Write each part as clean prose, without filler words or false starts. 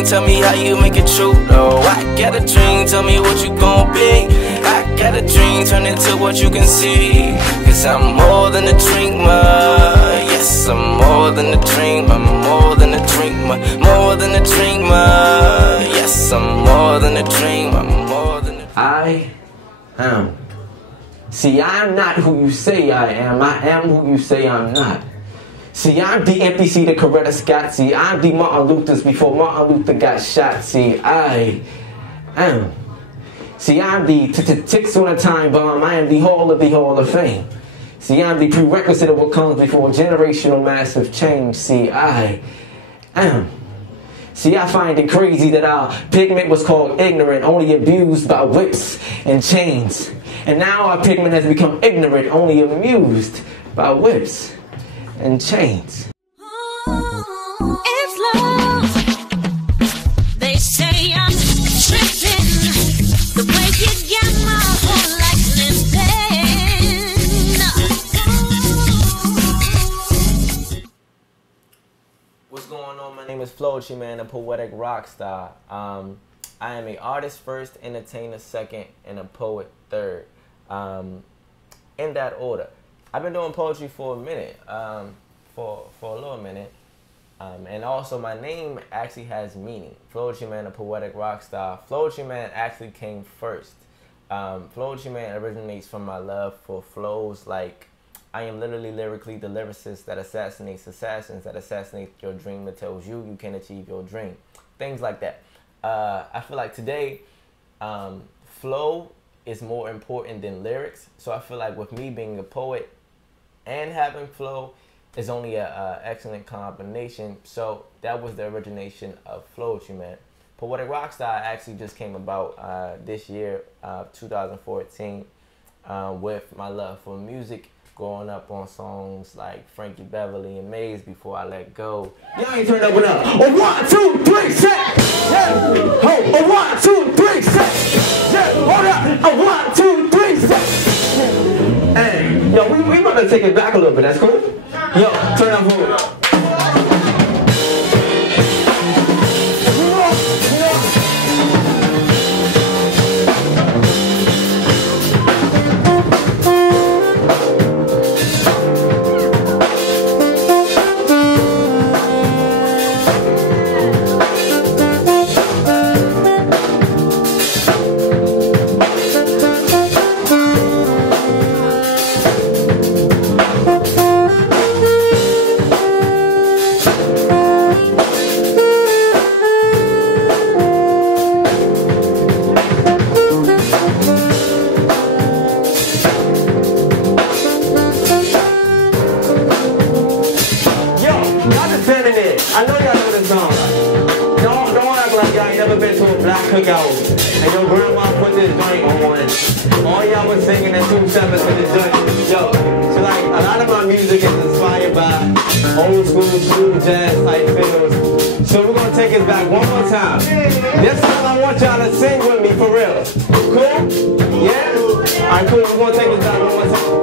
dream, tell me how you make it true, though. I got a dream, tell me what you gon' be. I got a dream, turn into what you can see. Cause I'm more than a dreamer. Yes, I'm more than a dreamer. More than a dreamer. More than a dreamer. Yes, I'm more than a dreamer. More than a dreamer. I am. See, I'm not who you say I am who you say I'm not. See, I'm the MPC, the Coretta Scott. See, I'm the Martin Luther's before Martin Luther got shot. See, I am. See, I'm the ticks on a time bomb. I am the Hall of Fame. See, I'm the prerequisite of what comes before generational massive change. See, I am. See, I find it crazy that our pigment was called ignorant, only abused by whips and chains. And now our pigment has become ignorant, only amused by whips and chains. It's love. They say I'm tripping. The way you get my whole life living. What's going on? My name is OverTyme, a poetic rock star. I am an artist first, entertainer second, and a poet third. In that order. I've been doing poetry for a minute, for a little minute, and also my name actually has meaning. OverTyme, a poetic rock star. OverTyme actually came first. OverTyme originates from my love for flows. Like, I am literally lyrically the lyricist that assassinates assassins, that assassinates your dream, that tells you you can achieve your dream. Things like that. I feel like today, flow is more important than lyrics. So I feel like with me being a poet and having flow is only a excellent combination. So that was the origination of OverTyme. Poetic Rockstar actually just came about this year, 2014, with my love for music, growing up on songs like Frankie Beverly and Maze, Before I Let Go. Y'all ain't turned up enough. A 1, 2, 3, set. Yeah. Oh, a 1, 2, 3, set. Yeah. Hold up. A 1, 2, 3, set. Hey, yo, we about to take it back a little bit. That's cool. Yo, turn up for it. I know y'all know this song. Don't act like y'all ain't never been to a black cookout and your grandma put this joint on. All y'all was singing at 2 7s with the joint. Yo, so like a lot of my music is inspired by old school smooth jazz type feels. So we're gonna take it back one more time. This time I want y'all to sing with me for real. Cool? Yeah? Alright, cool. We're gonna take it back one more time.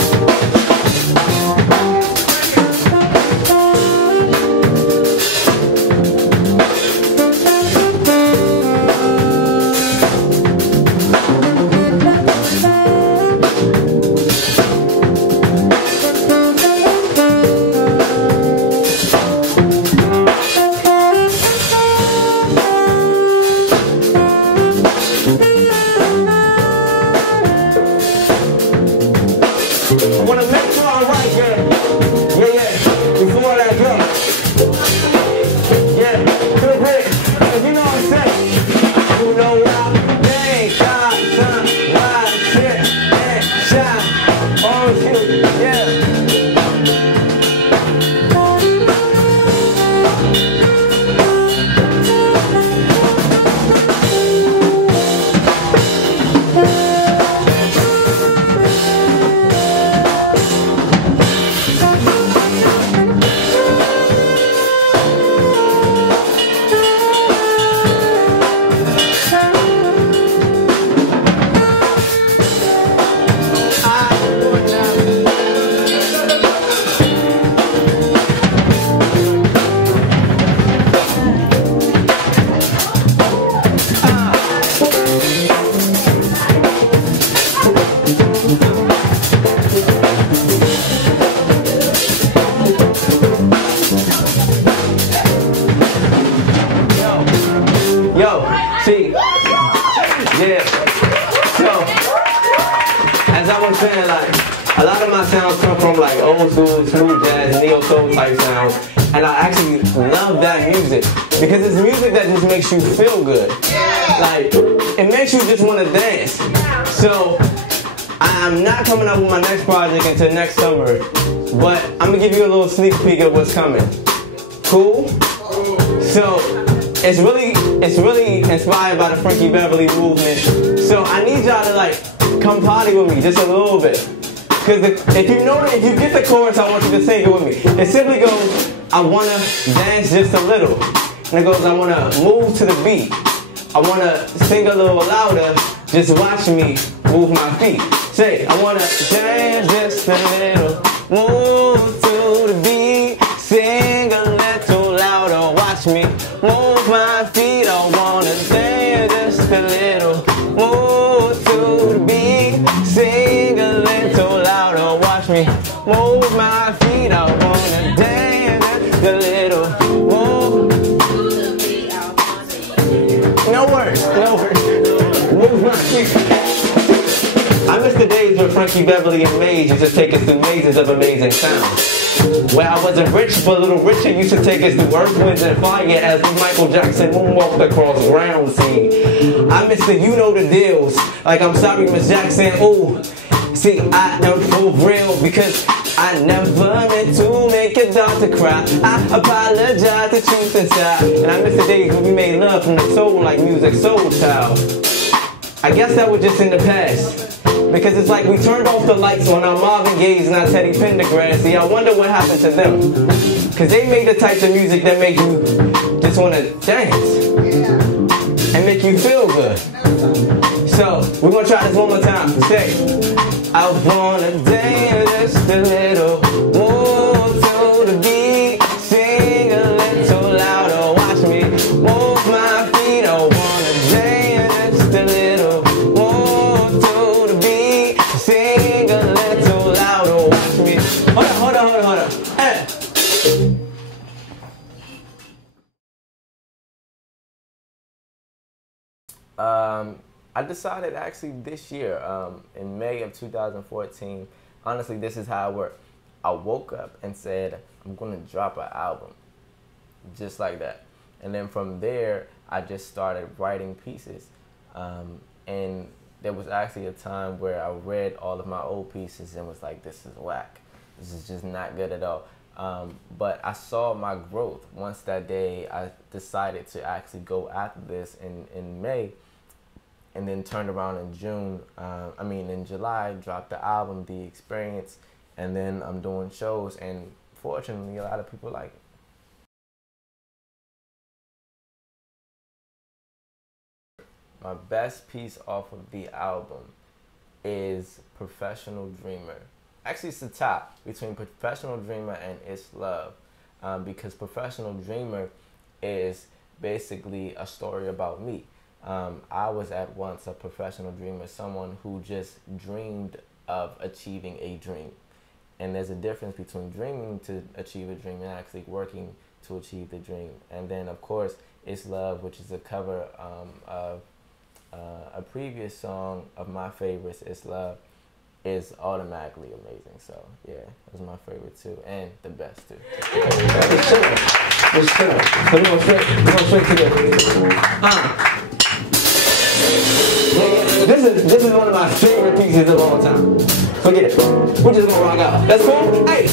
Yo, see, yeah. So, as I was saying, like, a lot of my sounds come from like old school, smooth jazz, neo soul type sounds, and I actually love that music because it's music that just makes you feel good. Like, it makes you just want to dance. So, I'm not coming up with my next project until next summer, but I'm gonna give you a little sneak peek of what's coming. Cool? So, it's really inspired by the Frankie Beverly movement. So I need y'all to like come party with me just a little bit. Cause if you get the chorus, I want you to sing it with me. It simply goes, I wanna dance just a little. And it goes, I wanna move to the beat. I wanna sing a little louder, just watch me move my feet. Say, I wanna dance just a little, move to the beat, sing a little louder, watch me move my feet. I wanna dance just a little, move to the beat, sing a little louder, watch me move my feet. I wanna dance just a little, move to the beat. No words, move my feet. I miss the days when Frankie Beverly and Maze used to take us through mazes of amazing sounds. Where I wasn't rich, but a little richer, used to take us through earth, winds, and fire as we Michael Jackson moonwalked across ground scene. I miss the you know the deals, like I'm sorry Miss Jackson, ooh. See, I am for real because I never meant to make your daughter cry. I apologize to truth inside. And I miss the days when we made love from the soul like music soul child. I guess that was just in the past. Because it's like we turned off the lights on our Marvin Gaye's and our Teddy Pendergrass. See, I wonder what happened to them. Because they made the types of music that make you just want to dance. And make you feel good. So, we're going to try this one more time. Say, I want to dance just a little, move to the beat, sing a little louder, watch me move my feet. I want to dance just a little, move to the beat, sing a little louder, watch me. Hold on. Hey. I decided actually this year, in May of 2014, honestly, this is how it worked. I woke up and said, I'm going to drop an album, just like that. And then from there, I just started writing pieces. And there was actually a time where I read all of my old pieces and was like, this is whack. This is just not good at all. But I saw my growth. Once that day, I decided to actually go after this in May. And then turned around in in July, dropped the album, The Experience, and then I'm doing shows, and fortunately, a lot of people like it. My best piece off of the album is Professional Dreamer. Actually, it's the top between Professional Dreamer and It's Love, because Professional Dreamer is basically a story about me. I was at once a professional dreamer, someone who just dreamed of achieving a dream. And there's a difference between dreaming to achieve a dream and actually working to achieve the dream. And then, of course, It's Love, which is a cover of a previous song of my favorites, It's Love, is automatically amazing. So, yeah, it was my favorite too, and the best too. Let's chill. So we're going straight to the... This is one of my favorite pieces of all time. Forget it. We're just gonna rock out. That's cool? Hey,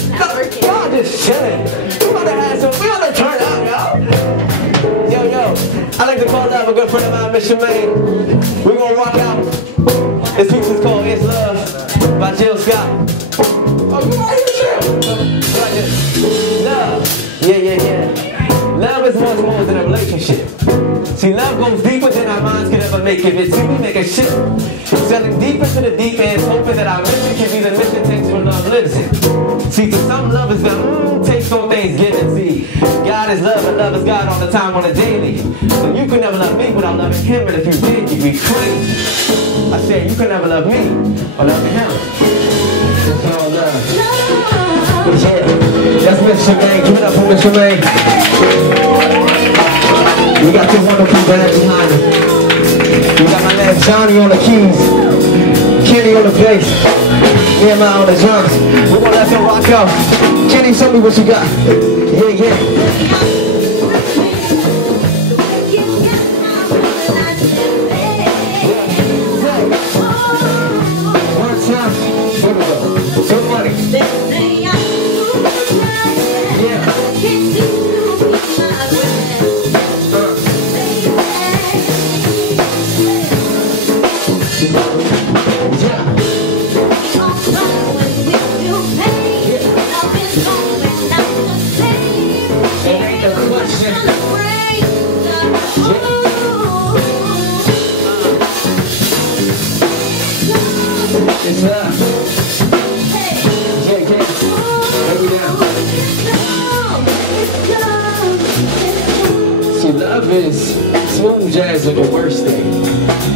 y'all just chilling. We about to have some, we about to turn up, y'all. Yo, I like to call up a good friend of mine, Miss Shemaine. We're gonna rock out. This piece is called It's Love by Jill Scott. Oh, you right here, chill. Right here. Love. Yeah. Love is much more than a relationship. See, love goes deeper than our minds could ever make it. It's we make a ship. Sailing deep into the deep end, hoping that our mission can be the mission takes where love lives in. See, to some love is the takes on Thanksgiving. See, God is love and love is God all the time on a daily. So you can never love me without loving him, and if you did, you'd be crazy. I said, you can never love me or loving him. It's all love. That's Miss Shemaine. Give it up for Miss Shemaine. We got this wonderful band behind us. got Johnny on the keys, Kenny on the bass, Nehemiah on the drums. We're gonna let them rock out. Kenny, show me what you got. Yeah, yeah. One time. Here we go. Good money. Yeah. It's love. Yeah, yeah. Break it down. See, love is smooth jazz on your worst day.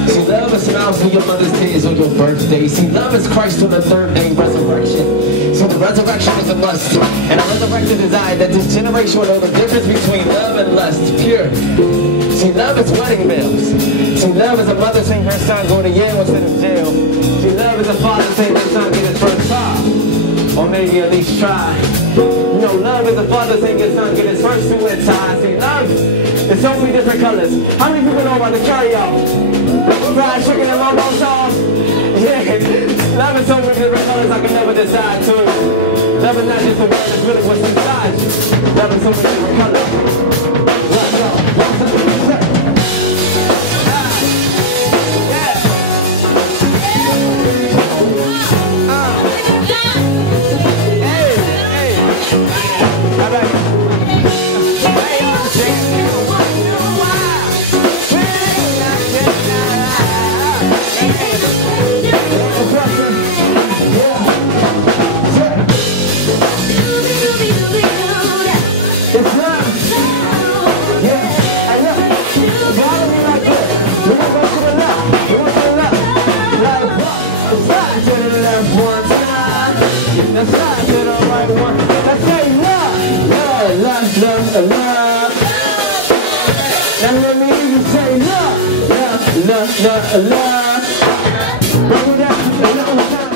See, love is smiles for your mother's tears on your birthday. See, love is Christ on the third day resurrection. See, the resurrection is a lust, and a resurrected desire that this generation will know the difference between love and lust. Pure. See, love is wedding bells. See, love is a mother saying her son go to Yale instead of jail. See, love is a father saying their son get his first car, or maybe at least try. You know, love is a father saying his son get his first suicide tie. See, love is so many different colors. How many people know about the carry-out? Fried chicken and mama sauce. Yeah, love is so many different colors I can never decide to. Love is not just a word, it's really what's inside you. Love is so many different colors. Let's slide to the right one. Let's say love, love, love, love, love. Now let me hear you say love, love, love, love, love. Bring it down, another time.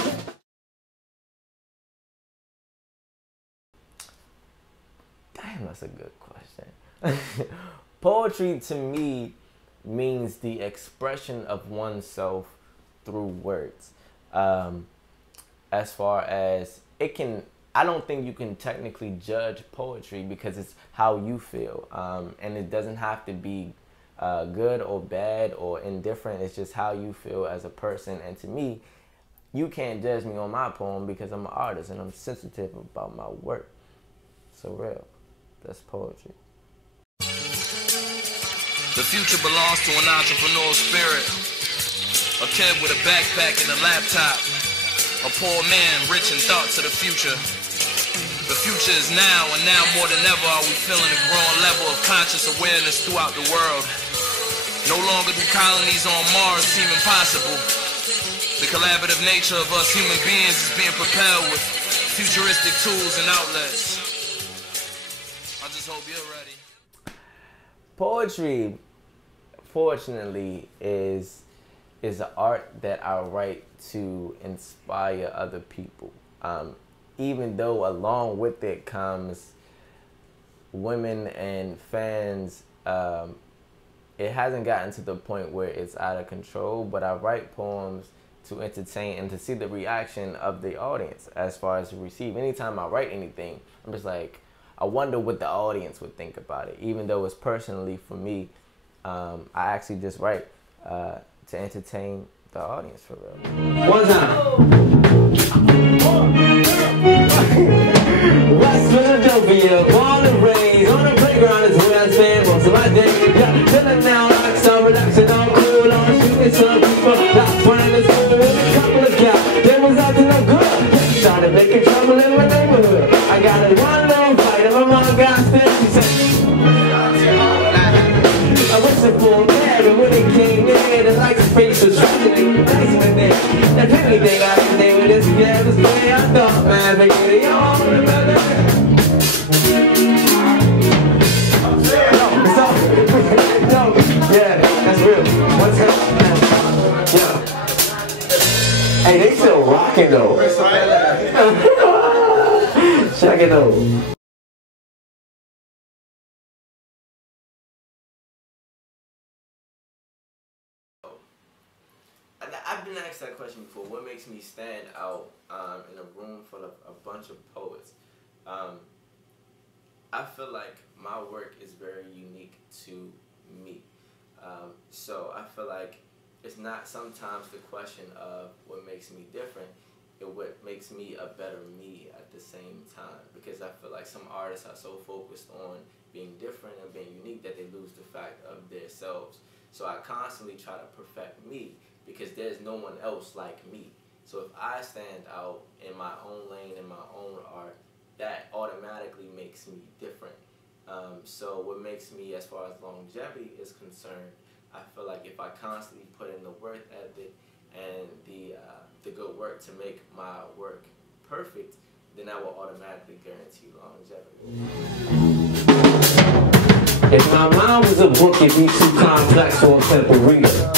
Damn, that's a good question. Poetry to me means the expression of oneself through words. As far as it can, I don't think you can technically judge poetry because it's how you feel. And it doesn't have to be good or bad or indifferent. It's just how you feel as a person. And to me, you can't judge me on my poem because I'm an artist and I'm sensitive about my work. So real, that's poetry. The future belongs to an entrepreneurial spirit. A kid with a backpack and a laptop. A poor man, rich in thoughts of the future. The future is now, and now more than ever are we feeling a growing level of conscious awareness throughout the world. No longer do colonies on Mars seem impossible. The collaborative nature of us human beings is being propelled with futuristic tools and outlets. I just hope you're ready. Poetry, fortunately, is an art that I write to inspire other people. Even though along with it comes women and fans, it hasn't gotten to the point where it's out of control, but I write poems to entertain and to see the reaction of the audience as far as to receive. Anytime I write anything, I'm just like, I wonder what the audience would think about it. Even though it's personally for me, I actually just write to entertain the audience for real. One time. West Philadelphia, born and raised on the playground is where I spend most of my day. Yeah, chilling now, like some relaxing on cool, on shooting some people, like playing the school with a couple of cows. They was out to no good. Started making trouble in my neighborhood. I got in one little fight and my mom got still. She said, I wish it for mad, and when it came in, the lights face was shining, nice with it. That's anything I can do with this, yeah, this way I thought, man, make it your own, brother. Yeah, that's real. What's up? shocking though. Shocking though. I've been asked that question before. What makes me stand out in a room full of a bunch of poets? I feel like my work is very unique to me. So I feel like it's not sometimes the question of what makes me different, it's what makes me a better me at the same time. Because I feel like some artists are so focused on being different and being unique that they lose the fact of themselves. So I constantly try to perfect me, because there's no one else like me. So if I stand out in my own lane, in my own art, that automatically makes me different. So what makes me, as far as longevity is concerned, I feel like if I constantly put in the work ethic and the good work to make my work perfect, then I will automatically guarantee longevity. If my mind was a book, it'd be too complex for a simple reader.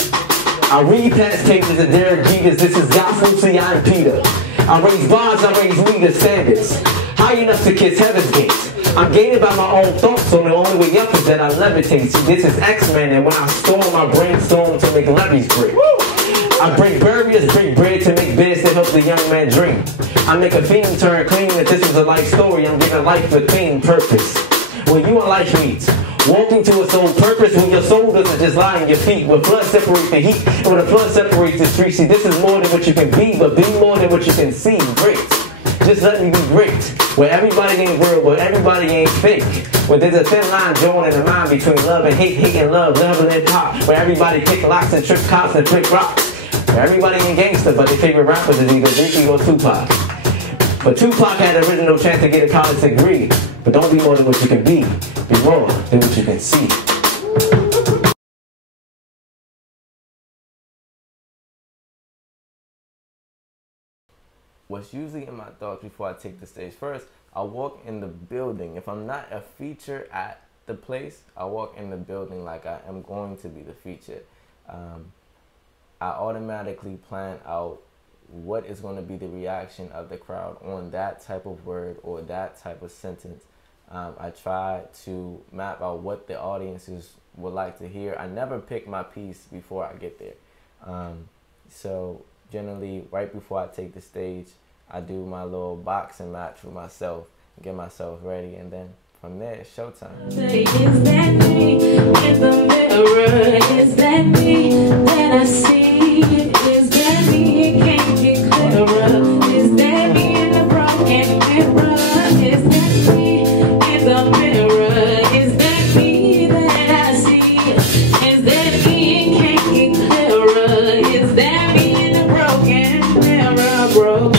I read past pages of Derek Jeter's, this is gospel, see I am Peter. I raise bars, I raise leader standards, high enough to kiss heaven's gates. I'm gated by my own thoughts, so the only way up is that I levitate. See, this is X-Men, and when I storm, I brainstorm to make levees break. I break barriers, break bread to make beds to help the young man dream. I make a fiend turn clean. If this was a life story, I'm giving life a theme, purpose. When you and life meets, walking to a soul purpose, when your soul doesn't just lie in your feet. When flood separates the heat, and when the flood separates the street. See, this is more than what you can be, but be more than what you can see. Great. Just let me be great. Where everybody ain't real, where everybody ain't fake. Where there's a thin line drawn in the mind between love and hate, hate and love, love and hip hop. Where everybody pick locks and trip cops and flip rocks. Where everybody ain't gangster, but their favorite rappers is either Biggie or Tupac. But Tupac had an original chance to get a college degree. But don't be more than what you can be more than what you can see. What's usually in my thoughts before I take the stage? First, I'll walk in the building. If I'm not a feature at the place, I'll walk in the building like I am going to be the feature. I automatically plan out what is going to be the reaction of the crowd on that type of word or that type of sentence. I try to map out what the audiences would like to hear. I never pick my piece before I get there. So generally, right before I take the stage, I do my little boxing match with myself, get myself ready, and then from there, it's showtime. Is that me in the mirror? Is that me that I see? Is that me? It can't get clearer. Is that me in the broken mirror? Is that me in the mirror? Is that me that I see? Is that me? It can't get clearer. Is that me in the broken mirror? Broken.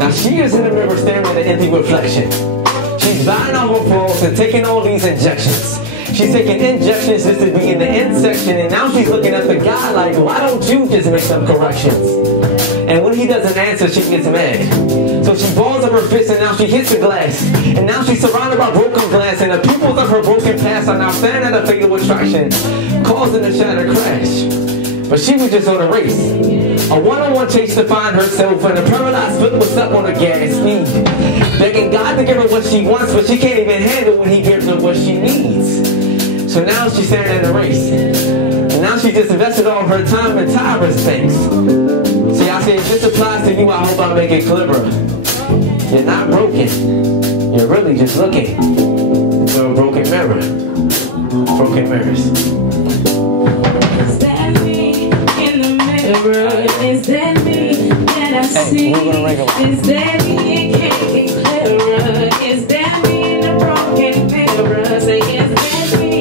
Now she is in the mirror staring at an empty reflection. She's buying all her flaws and taking all these injections. She's taking injections just to be in the end section, and now she's looking at the guy like, why don't you just make some corrections? And when he doesn't answer, she gets mad. So she balls up her fist and now she hits the glass. And now she's surrounded by broken glass, and the pupils of her broken past are now standing at a fatal attraction, causing a shattered crash. But she was just on a race, a one-on-one chase to find herself, and a paralyzed foot was up on her gas speed, begging God to give her what she wants, but she can't even handle when he gives her what she needs. So now she's staring at the race, and now she just invested all her time in Tyra's banks. See, I say if this applies to you, I hope I make it clearer. You're not broken, you're really just looking for a broken mirror. Broken mirrors. Is that me in the mirror? Is that me that I see? Is that me? It can't get clearer. Is that me in the broken mirror? Say, is that me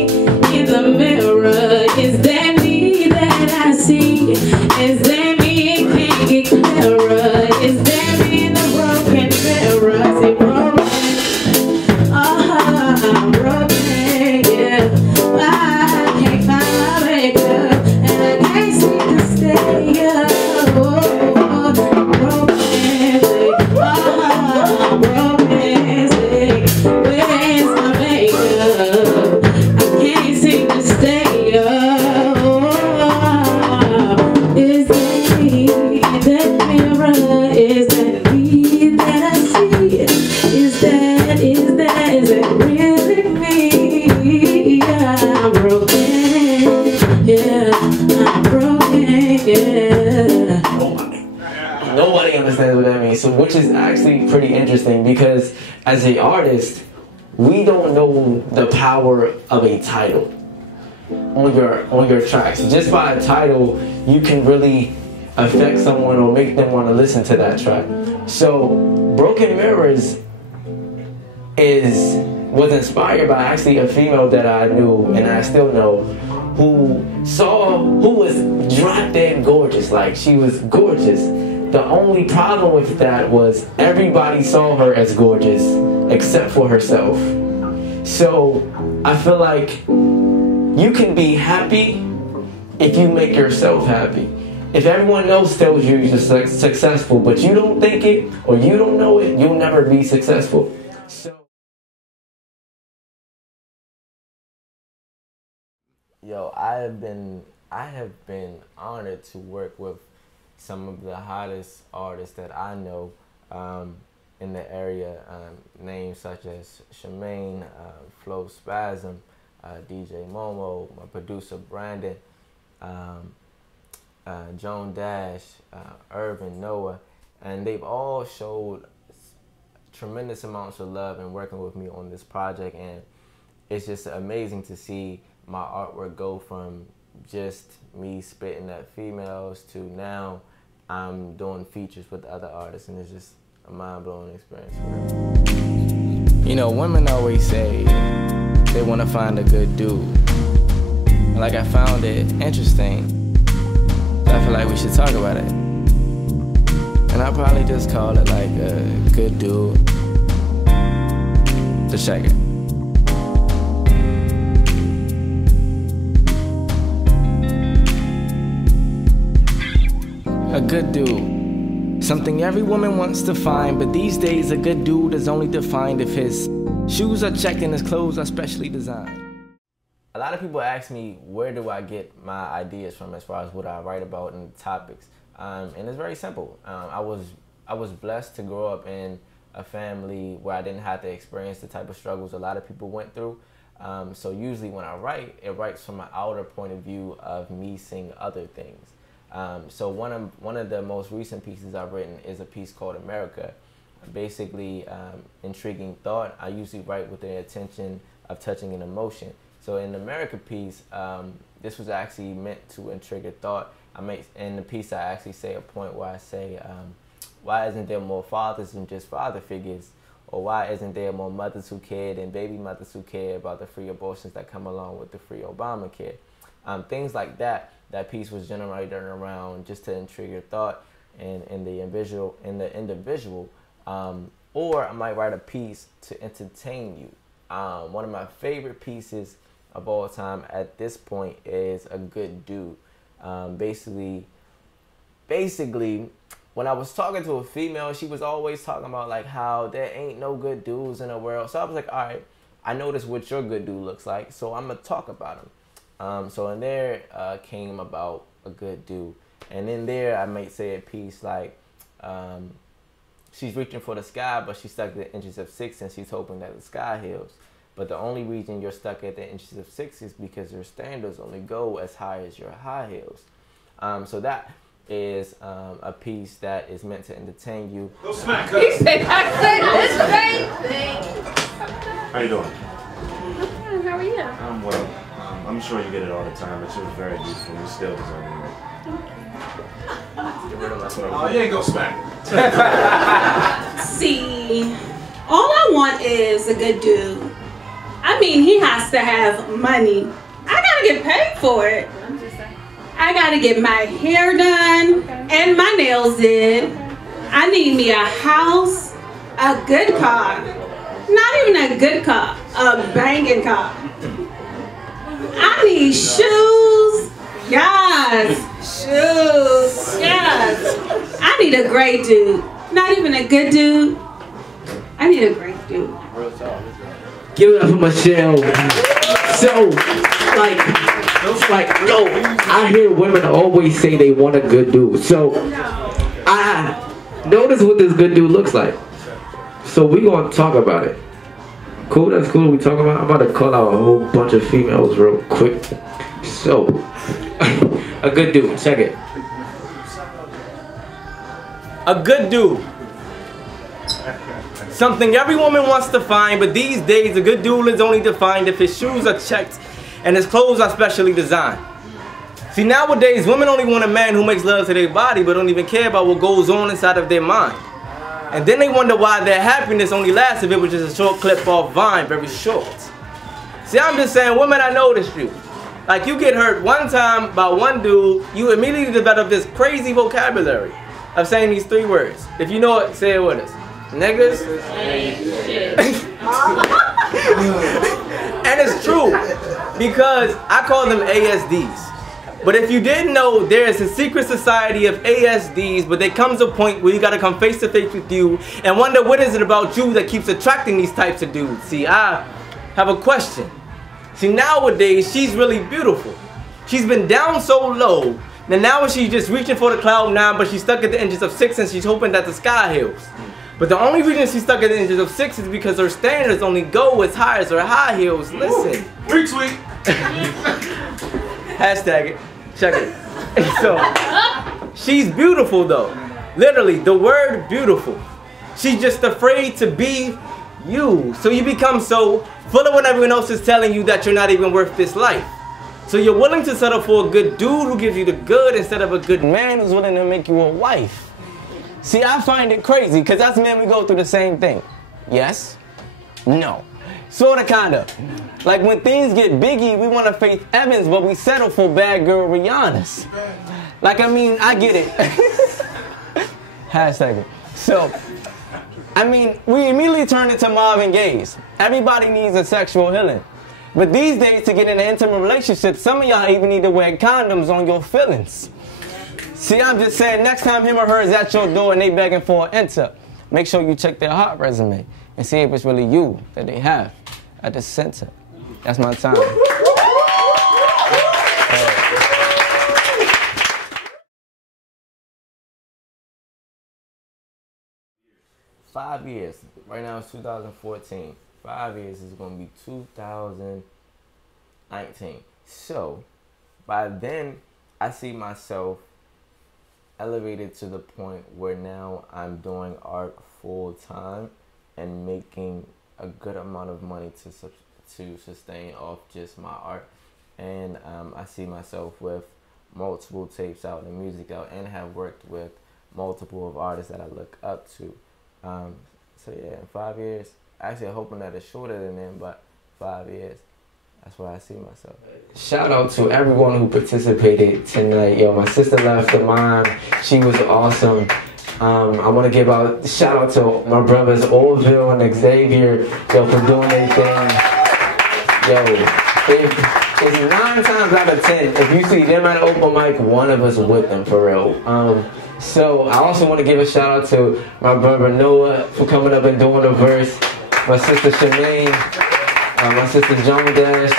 in the mirror? Is that me that I see? Is that me? It can't get clearer. Is that me in the broken mirror? Say, broken. I'm broken, yeah. I can't find my makeup, and I can't seem to stay up. Broken, So which is actually pretty interesting because as an artist, we don't know the power of a title on your tracks. Just by a title, you can really affect someone or make them want to listen to that track. So Broken Mirrors was inspired by actually a female that I knew and I still know who was drop dead gorgeous. Like, she was gorgeous. The only problem with that was everybody saw her as gorgeous except for herself. So I feel like you can be happy if you make yourself happy. If everyone else tells you you're successful, but you don't think it or you don't know it, you'll never be successful. Yo, I have been honored to work with some of the hottest artists that I know in the area. Names such as Shemaine, Flo Spasm, DJ Momo, my producer Brandon, Joan Dash, Irvin, Noah, and they've all showed tremendous amounts of love in working with me on this project, and it's just amazing to see my artwork go from just me spitting at females to now I'm doing features with other artists, and it's just a mind-blowing experience for them. You know, women always say they want to find a good dude. Like, I found it interesting. I feel like we should talk about it. And I'll probably just call it like a good dude to check it. A good dude. Something every woman wants to find, but these days a good dude is only defined if his shoes are checked and his clothes are specially designed. A lot of people ask me, where do I get my ideas from as far as what I write about and topics? And it's very simple. I was blessed to grow up in a family where I didn't have to experience the type of struggles a lot of people went through. So usually when I write, it writes from an outer point of view of me seeing other things. So one of the most recent pieces I've written is a piece called America. Basically, intriguing thought. I usually write with the intention of touching an emotion. So in the America piece, this was actually meant to intrigger thought. In the piece, I actually say a point where I say, why isn't there more fathers than just father figures? Or why isn't there more mothers who care than baby mothers who care about the free abortions that come along with the free Obamacare? Things like that. That piece was generated around just to intrigure thought in the individual. Or I might write a piece to entertain you. One of my favorite pieces of all time at this point is A Good Dude. Basically, when I was talking to a female, she was always talking about like how there ain't no good dudes in the world. So I was like, all right, I noticed what your good dude looks like, so I'm gonna talk about him. So in there came about a good dude. And in there I might say a piece like, she's reaching for the sky, but she's stuck at the inches of 6 and she's hoping that the sky heals. But the only reason you're stuck at the inches of 6 is because your standards only go as high as your high heels. So that is a piece that is meant to entertain you. Go smack He said I said the same thing. How you doing? How are you? I'm well. I'm sure you get it all the time, but you're very beautiful. You still deserve it. Oh, you ain't go smack. See, all I want is a good dude. I mean, he has to have money. I gotta get paid for it. I gotta get my hair done and my nails did. I need me a house, a good car. Not even a good car, a banging car. I need shoes. Yes, shoes. Yes. I need a great dude. Not even a good dude. I need a great dude. Give it up for Michelle. So, yo, I hear women always say they want a good dude. So, I notice what this good dude looks like. So we gonna talk about it. Cool, that's cool. We talking about. I'm about to call out a whole bunch of females real quick. So, a good dude. Check it. A good dude. Something every woman wants to find, but these days a good dude is only defined if his shoes are checked and his clothes are specially designed. See, nowadays women only want a man who makes love to their body but don't even care about what goes on inside of their mind. And then they wonder why their happiness only lasts if it was just a short clip off Vine, very short. See, I'm just saying, women, I noticed you. Like, you get hurt one time by one dude, you immediately develop this crazy vocabulary of saying these 3 words. If you know it, say it with us. Niggas. And it's true, because I call them ASDs. But if you didn't know, there's a secret society of ASDs, but there comes a point where you gotta come face to face with you and wonder what is it about you that keeps attracting these types of dudes. See, I have a question. See, nowadays, she's really beautiful. She's been down so low, that now she's just reaching for the cloud 9, but she's stuck at the inches of 6 and she's hoping that the sky heals. But the only reason she's stuck at the inches of 6 is because her standards only go as high as her high heels. Listen. Retweet. Hashtag it. Check it. So, she's beautiful though. Literally, the word beautiful. She's just afraid to be you. So you become so full of what everyone else is telling you that you're not even worth this life. So you're willing to settle for a good dude who gives you the good instead of a good man who's willing to make you a wife. See, I find it crazy because us men, we go through the same thing. Yes? No. Sorta, kinda. Like when things get biggie, we want a Faith Evans, but we settle for bad girl Rihanna's. Like, I mean, I get it. Hashtag it. So, I mean, we immediately turn into Marvin Gaye's. Everybody needs a sexual healing. But these days, to get in an intimate relationship, some of y'all even need to wear condoms on your feelings. See, I'm just saying, next time him or her is at your door and they begging for an enter, make sure you check their hot resume and see if it's really you that they have at the center. That's my time. 5 years. Right now it's 2014. 5 years is going to be 2019. So, by then, I see myself elevated to the point where now I'm doing art full time and making a good amount of money to sustain off just my art. And I see myself with multiple tapes out and music out, and have worked with multiple of artists that I look up to. So yeah, in 5 years, actually I'm hoping that it's shorter than that, but 5 years, that's where I see myself. Shout out to everyone who participated tonight. Yo, my sister left, the mom, she was awesome. I want to give a shout out to my brothers Orville and Xavier, yo, for doing their thing. Yo, it's 9 times out of 10, if you see them at an open mic, one of us with them, for real. So I also want to give a shout out to my brother Noah for coming up and doing a verse, my sister Shanae, my sister Joan Dash,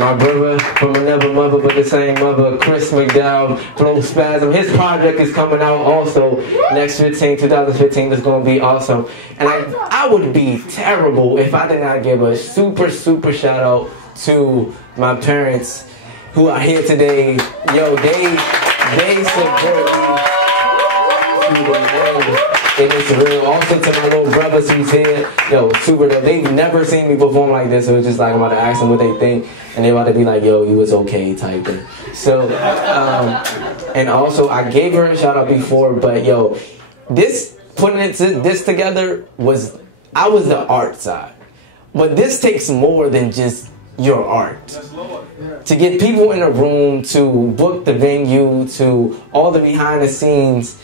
my brother from another mother but the same mother, Chris McDowell, Flow Spasm. His project is coming out also next 2015. It's going to be awesome. And I would be terrible if I did not give a super shout out to my parents who are here today. Yo, they support me. And it's real. Also to my little brothers who's here, yo, super dope. They've never seen me perform like this, so it's just like I'm about to ask them what they think, and they're about to be like, yo, you was okay type thing. So, and also I gave her a shout out before, but yo, putting this together I was the art side, but this takes more than just your art. To get people in a room, to book the venue, to all the behind the scenes,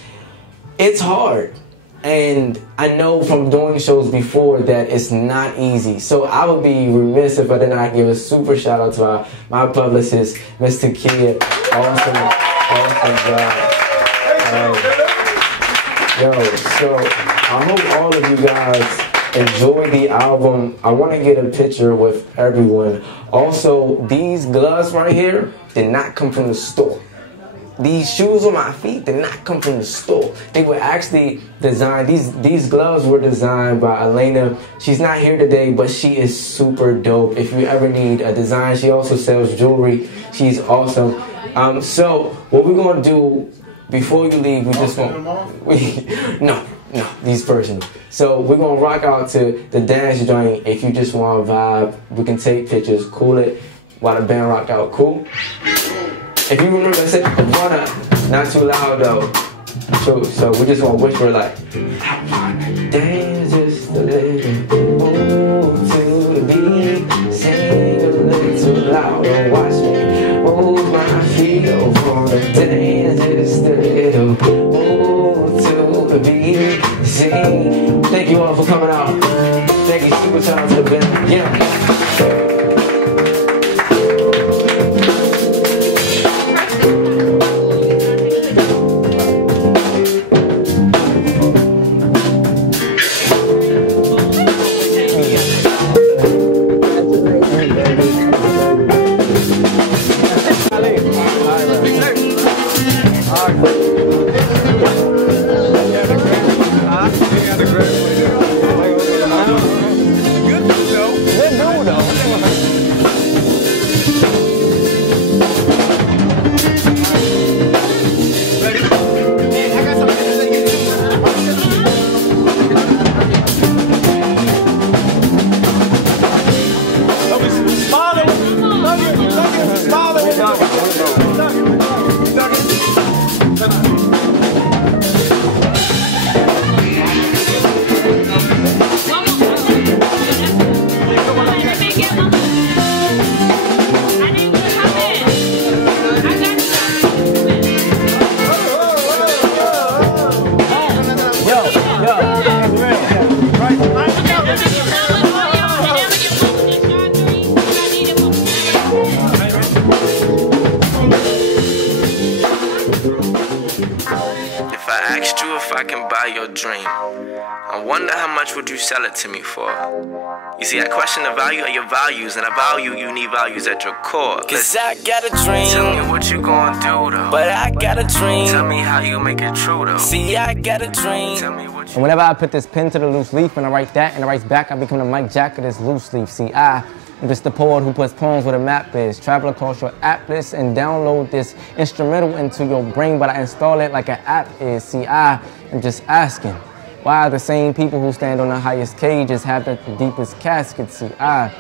it's hard. And I know from doing shows before that it's not easy. So I would be remiss if I did not give a super shout out to my publicist, Mr. Kia. Awesome job. So I hope all of you guys enjoy the album. I want to get a picture with everyone. Also, these gloves right here did not come from the store. These shoes on my feet did not come from the store. They were actually designed, these gloves were designed by Elena. She's not here today, but she is super dope. If you ever need a design, she also sells jewelry. She's awesome. So what we're gonna do before you leave, we just gonna, no. No, these personal. So we're gonna rock out to the dance joint. If you just want to vibe, we can take pictures, cool it while the band rock out. Cool. If you remember, I said water, not too loud though. So we just gonna whisper like, I wanna dance just a little, move to the beat, sing a little louder, watch me move my feet. I wanna dance just a little, move to the beat, sing. Thank you all for coming out. Thank you, super shout out to the band. Yeah. If I asked you if I can buy your dream, I wonder how much would you sell it to me for? You see, I question the value of your values, and I value you need values at your core. Cause I got a dream. Tell me what you gonna do though. But I got a dream. Tell me how you make it true though. See, I got a dream. Tell me what you. And whenever I put this pen to the loose leaf and I write that and it writes back, I become the Mike Jack of this loose leaf. See, I'm just the poet who puts poems where the map is. Travel across your atlas and download this instrumental into your brain, but I install it like an app is. See, I am just asking, why the same people who stand on the highest cages have the deepest caskets? See, I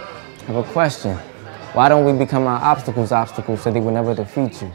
have a question. Why don't we become our obstacles so they will never defeat you?